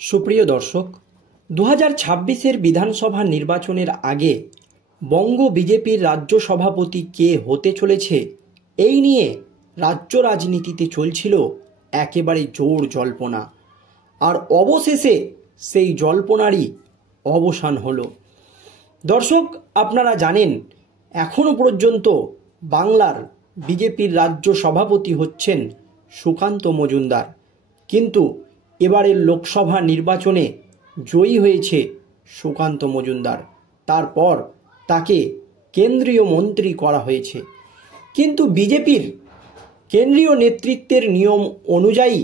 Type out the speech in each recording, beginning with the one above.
সুপ্রিয় দর্শক, 2026-এর বিধানসভা নির্বাচনের আগে বঙ্গ বিজেপির রাজ্য সভাপতি কে হতে চলেছে এই নিয়ে রাজ্য রাজনীতিতে চলছিল একেবারে জোর জল্পনা। আর অবশেষে সেই জল্পনারই অবসান হলো। দর্শক, আপনারা জানেন এখনো পর্যন্ত বাংলার বিজেপির রাজ্য সভাপতি হচ্ছেন সুকান্ত মজুমদার, কিন্তু এবারের লোকসভা নির্বাচনে জয়ী হয়েছে সুকান্ত মজুমদার। তারপর তাকে কেন্দ্রীয় মন্ত্রী করা হয়েছে। কিন্তু বিজেপির কেন্দ্রীয় নেতৃত্বের নিয়ম অনুযায়ী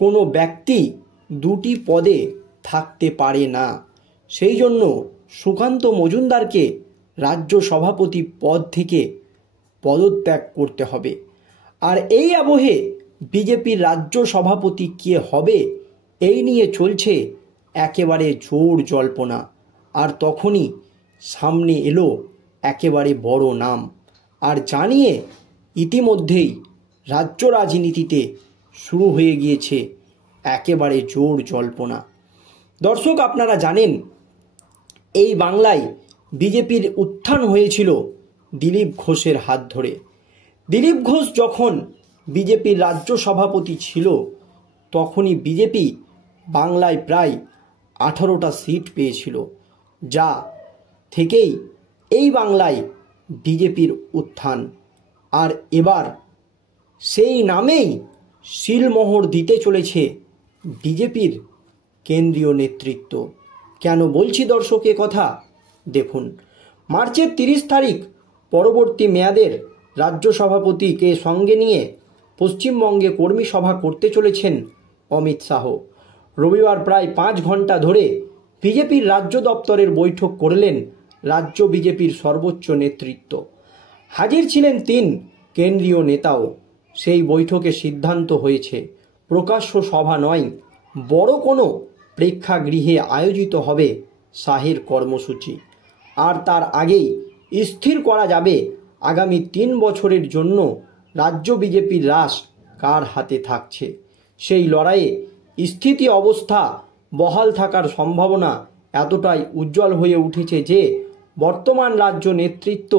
কোনো ব্যক্তি দুটি পদে থাকতে পারে না। সেই জন্য সুকান্ত মজুমদারকে রাজ্য সভাপতি পদ থেকে পদত্যাগ করতে হবে। আর এই আবহে বিজেপির রাজ্য সভাপতি কে হবে এই নিয়ে চলছে একেবারে জোর জল্পনা। আর তখনই সামনে এলো একেবারে বড় নাম, আর জানিয়ে ইতিমধ্যেই রাজ্য রাজনীতিতে শুরু হয়ে গিয়েছে একেবারে জোর জল্পনা। দর্শক, আপনারা জানেন এই বাংলায় বিজেপির উত্থান হয়েছিল দিলীপ ঘোষের হাত ধরে। দিলীপ ঘোষ যখন বিজেপির রাজ্য সভাপতি ছিল তখনই বিজেপি বাংলায় প্রায় 18টা সিট পেয়েছিল, যা থেকেই এই বাংলায় বিজেপির উত্থান। আর এবার সেই নামেই সিলমোহর দিতে চলেছে বিজেপির কেন্দ্রীয় নেতৃত্ব। কেন বলছি দর্শক এ কথা? দেখুন, মার্চের 30 তারিখ পরবর্তী মেয়াদের রাজ্য সভাপতিকে সঙ্গে নিয়ে পশ্চিমবঙ্গে কর্মী সভা করতে চলেছেন অমিত শাহ। রবিবার প্রায় 5 ঘন্টা ধরে বিজেপির রাজ্য দপ্তরের বৈঠক করলেন রাজ্য বিজেপির সর্বোচ্চ নেতৃত্ব। হাজির ছিলেন 3 কেন্দ্রীয় নেতাও। সেই বৈঠকে সিদ্ধান্ত হয়েছে প্রকাশ্য সভা নয়, বড় কোনো প্রেক্ষাগৃহে আয়োজিত হবে শাহের কর্মসূচি। আর তার আগেই স্থির করা যাবে আগামী 3 বছরের জন্য রাজ্য বিজেপির রাশ কার হাতে থাকছে। সেই লড়াইয়ে স্থিতি অবস্থা বহাল থাকার সম্ভাবনা এতটাই উজ্জ্বল হয়ে উঠেছে যে বর্তমান রাজ্য নেতৃত্ব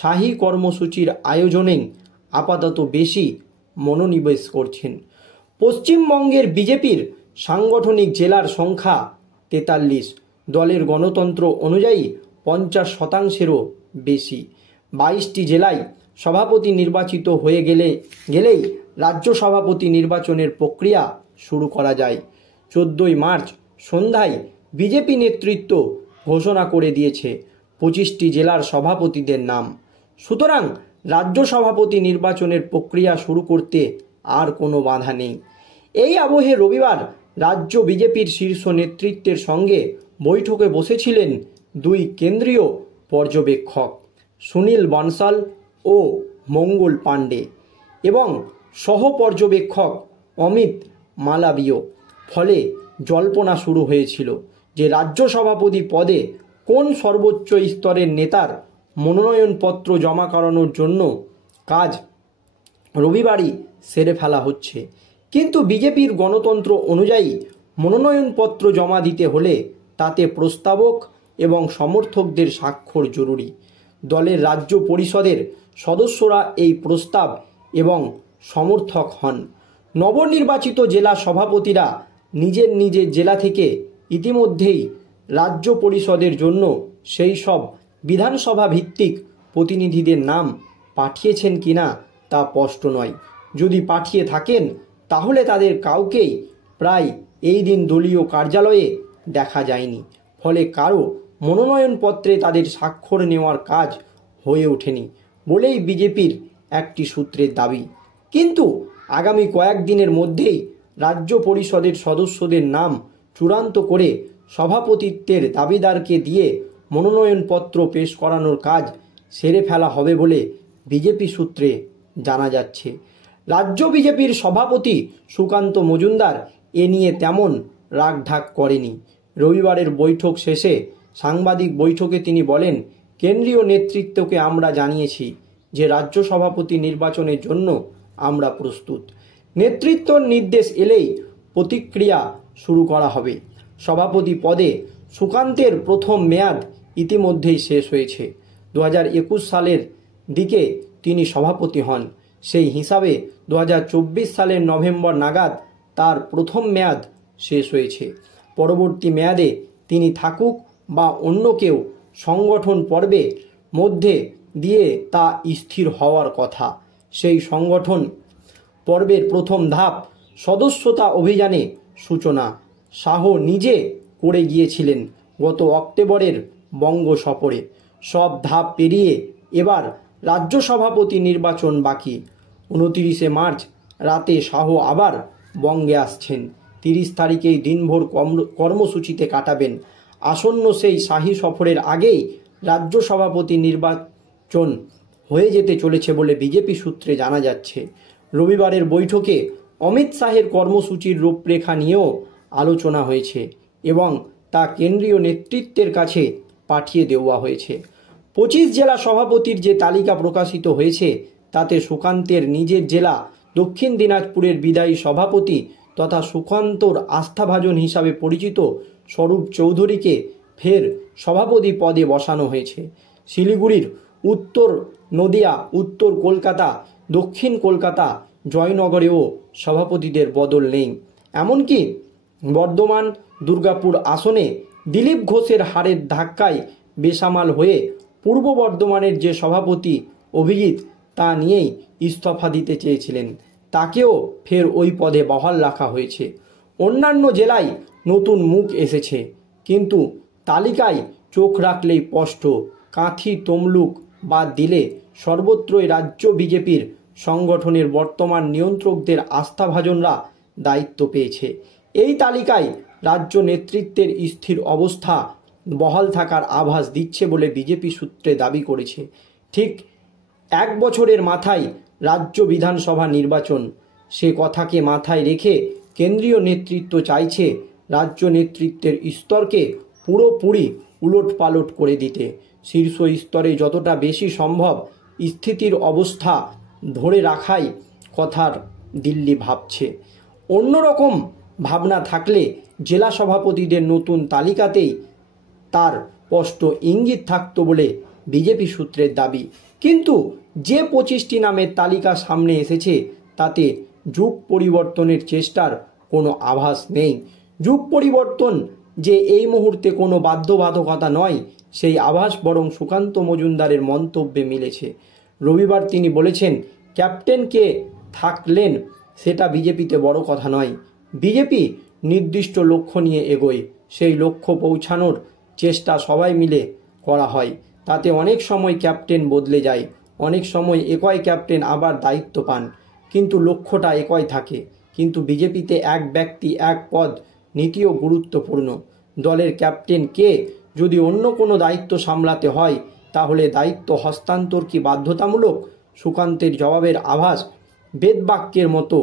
শাহী কর্মসূচির আয়োজনে আপাতত বেশি মনোনিবেশ করছেন। পশ্চিমবঙ্গের বিজেপির সাংগঠনিক জেলার সংখ্যা 43। দলের গণতন্ত্র অনুযায়ী 50%-এরও বেশি। 22টি জেলায় সভাপতি নির্বাচিত হয়ে গেলেই রাজ্য সভাপতি নির্বাচনের প্রক্রিয়া শুরু করা যায়। 14ই মার্চ সন্ধ্যায় বিজেপি নেতৃত্ব ঘোষণা করে দিয়েছে 25টি জেলার সভাপতিদের নাম। সুতরাং রাজ্য সভাপতি নির্বাচনের প্রক্রিয়া শুরু করতে আর কোনো বাধা নেই। এই আবহে রবিবার রাজ্য বিজেপির শীর্ষ নেতৃত্বের সঙ্গে বৈঠকে বসেছিলেন 2 কেন্দ্রীয় পর্যবেক্ষক, সুনীল বনসাল ও মঙ্গল পাণ্ডে, এবং সহ পর্যবেক্ষক অমিত মালাবিয়। ফলে জল্পনা শুরু হয়েছিল যে রাজ্য সভাপতি পদে কোন সর্বোচ্চ স্তরের নেতার মনোনয়নপত্র জমা করানোর জন্য কাজ রবিবারই সেরে ফেলা হচ্ছে। কিন্তু বিজেপির গণতন্ত্র অনুযায়ী মনোনয়নপত্র জমা দিতে হলে তাতে প্রস্তাবক এবং সমর্থকদের স্বাক্ষর জরুরি। দলের রাজ্য পরিষদের সদস্যরা এই প্রস্তাব এবং সমর্থক হন। নবনির্বাচিত জেলা সভাপতিরা নিজের নিজের জেলা থেকে ইতিমধ্যেই রাজ্য পরিষদের জন্য সেই সব বিধানসভা ভিত্তিক প্রতিনিধিদের নাম পাঠিয়েছেন কিনা তা স্পষ্ট নয়। যদি পাঠিয়ে থাকেন তাহলে তাদের কাউকেই প্রায় এই দিন দলীয় কার্যালয়ে দেখা যায়নি। ফলে কারো মনোনয়নপত্রে তাদের স্বাক্ষর নেওয়ার কাজ হয়ে ওঠেনি বলেই বিজেপির একটি সূত্রের দাবি। কিন্তু আগামী কয়েকদিনের মধ্যেই রাজ্য পরিষদের সদস্যদের নাম চূড়ান্ত করে সভাপতিত্বের দাবিদারকে দিয়ে মনোনয়নপত্র পেশ করানোর কাজ সেরে ফেলা হবে বলে বিজেপি সূত্রে জানা যাচ্ছে। রাজ্য বিজেপির সভাপতি সুকান্ত মজুমদার এ নিয়ে তেমন রাগঢাক করেনি। রবিবারের বৈঠক শেষে সাংবাদিক বৈঠকে তিনি বলেন, কেন্দ্রীয় নেতৃত্বকে আমরা জানিয়েছি যে রাজ্য সভাপতি নির্বাচনের জন্য আমরা প্রস্তুত। নেতৃত্বর নির্দেশ এলেই প্রতিক্রিয়া শুরু করা হবে। সভাপতি পদে সুকান্তের প্রথম মেয়াদ ইতিমধ্যেই শেষ হয়েছে। 2021 সালের দিকে তিনি সভাপতি হন। সেই হিসাবে 2024 সালের নভেম্বর নাগাদ তার প্রথম মেয়াদ শেষ হয়েছে। পরবর্তী মেয়াদে তিনি থাকুক বা অন্য কেউ, সংগঠন পর্বে মধ্যে দিয়ে তা স্থির হওয়ার কথা। সেই সংগঠন পর্বের প্রথম ধাপ সদস্যতা অভিযানে সূচনা শাহ নিজে করে গিয়েছিলেন গত অক্টোবরের বঙ্গ সফরে। সব ধাপ পেরিয়ে এবার রাজ্য সভাপতি নির্বাচন বাকি। 29শে মার্চ রাতে শাহ আবার বঙ্গে আসছেন। 30 তারিখেই দিনভর কর্মসূচিতে কাটাবেন। আসন্ন সেই শাহী সফরের আগেই রাজ্য সভাপতি নির্বাচন হয়ে যেতে চলেছে বলে বিজেপি সূত্রে জানা যাচ্ছে। রবিবারের বৈঠকে অমিত শাহের কর্মসূচির রূপরেখা নিয়েও আলোচনা হয়েছে এবং তা কেন্দ্রীয় নেতৃত্বের কাছে পাঠিয়ে দেওয়া হয়েছে। 25 জেলা সভাপতির যে তালিকা প্রকাশিত হয়েছে তাতে সুকান্তের নিজের জেলা দক্ষিণ দিনাজপুরের বিদায়ী সভাপতি তথা সুকান্তর আস্থাভাজন হিসাবে পরিচিত স্বরূপ চৌধুরীকে ফের সভাপতি পদে বসানো হয়েছে। শিলিগুড়ির উত্তর নদিয়া, উত্তর কলকাতা, দক্ষিণ কলকাতা, জয়নগরেও সভাপতিদের বদল নেই। এমনকি বর্ধমান, দুর্গাপুর আসনে দিলীপ ঘোষের হারের ধাক্কায় বেসামাল হয়ে পূর্ব বর্ধমানের যে সভাপতি অভিজিৎ তা নিয়েই ইস্তফা দিতে চেয়েছিলেন, তাকেও ফের ওই পদে বহাল রাখা হয়েছে। অন্যান্য জেলায় নতুন মুখ এসেছে, কিন্তু তালিকায় চোখ রাখলেই স্পষ্ট কাঁথি, তমলুক বাদ দিলে সর্বত্রই রাজ্য বিজেপির সংগঠনের বর্তমান নিয়ন্ত্রকদের আস্থাভাজনরা দায়িত্ব পেয়েছে। এই তালিকায় রাজ্য নেতৃত্বের স্থির অবস্থা বহাল থাকার আভাস দিচ্ছে বলে বিজেপি সূত্রে দাবি করেছে। ঠিক 1 বছরের মাথায় রাজ্য বিধানসভা নির্বাচন, সে কথাকে মাথায় রেখে কেন্দ্রীয় নেতৃত্ব চাইছে রাজ্য নেতৃত্বের স্তরকে পুরোপুরি উলটপালট করে দিতে। শীর্ষ স্তরে যতটা বেশি সম্ভব স্থিতির অবস্থা ধরে রাখাই কথার দিল্লি ভাবছে। অন্যরকম ভাবনা থাকলে জেলা সভাপতিদের নতুন তালিকাতেই তার স্পষ্ট ইঙ্গিত থাকত বলে বিজেপি সূত্রের দাবি। কিন্তু যে 25টি নামের তালিকা সামনে এসেছে তাতে যুগ পরিবর্তনের চেষ্টার কোনো আভাস নেই। যুগ পরিবর্তন যে এই মুহূর্তে কোনো বাধ্যবাধকতা নয়, সেই আভাস বরং সুকান্ত মজুমদারের মন্তব্যে মিলেছে। রবিবার তিনি বলেছেন, ক্যাপ্টেন কে থাকলেন সেটা বিজেপিতে বড় কথা নয়। বিজেপি নির্দিষ্ট লক্ষ্য নিয়ে এগোয়, সেই লক্ষ্য পৌঁছানোর চেষ্টা সবাই মিলে করা হয়। তাতে অনেক সময় ক্যাপ্টেন বদলে যায়, অনেক সময় একই ক্যাপ্টেন আবার দায়িত্ব পান, কিন্তু লক্ষ্যটা একই থাকে। কিন্তু বিজেপিতে এক ব্যক্তি এক পদ নীতিও গুরুত্বপূর্ণ। দলের ক্যাপ্টেন কে যদি অন্য কোনো দায়িত্ব সামলাতে হয় তাহলে দায়িত্ব হস্তান্তর কি বাধ্যতামূলক? সুকান্তের জবাবের আভাস বেদবাক্যের মতো,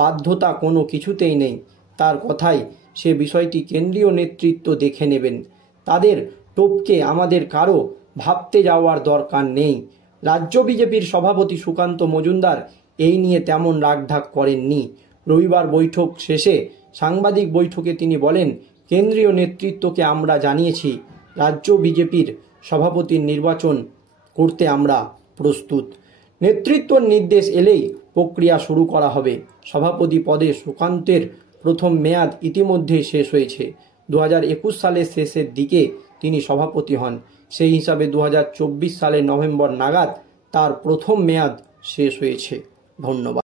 বাধ্যতা কোনো কিছুতেই নেই। তার কথায় সে বিষয়টি কেন্দ্রীয় নেতৃত্ব দেখে নেবেন। তাদের টপকে আমাদের কারো ভাবতে যাওয়ার দরকার নেই। রাজ্য বিজেপির সভাপতি সুকান্ত মজুমদার এই নিয়ে তেমন রাগঢাক করেননি। রবিবার বৈঠক শেষে সাংবাদিক বৈঠকে তিনি বলেন, কেন্দ্রীয় নেতৃত্বকে আমরা জানিয়েছি রাজ্য বিজেপির সভাপতির নির্বাচন করতে আমরা প্রস্তুত। নেতৃত্বর নির্দেশ এলেই প্রক্রিয়া শুরু করা হবে। সভাপতি পদে সুকান্তের প্রথম মেয়াদ ইতিমধ্যেই শেষ হয়েছে। 2021 সালের শেষের দিকে তিনি সভাপতি হন। সেই হিসাবে 2024 সালের নভেম্বর নাগাদ তার প্রথম মেয়াদ শেষ হয়েছে। ধন্যবাদ।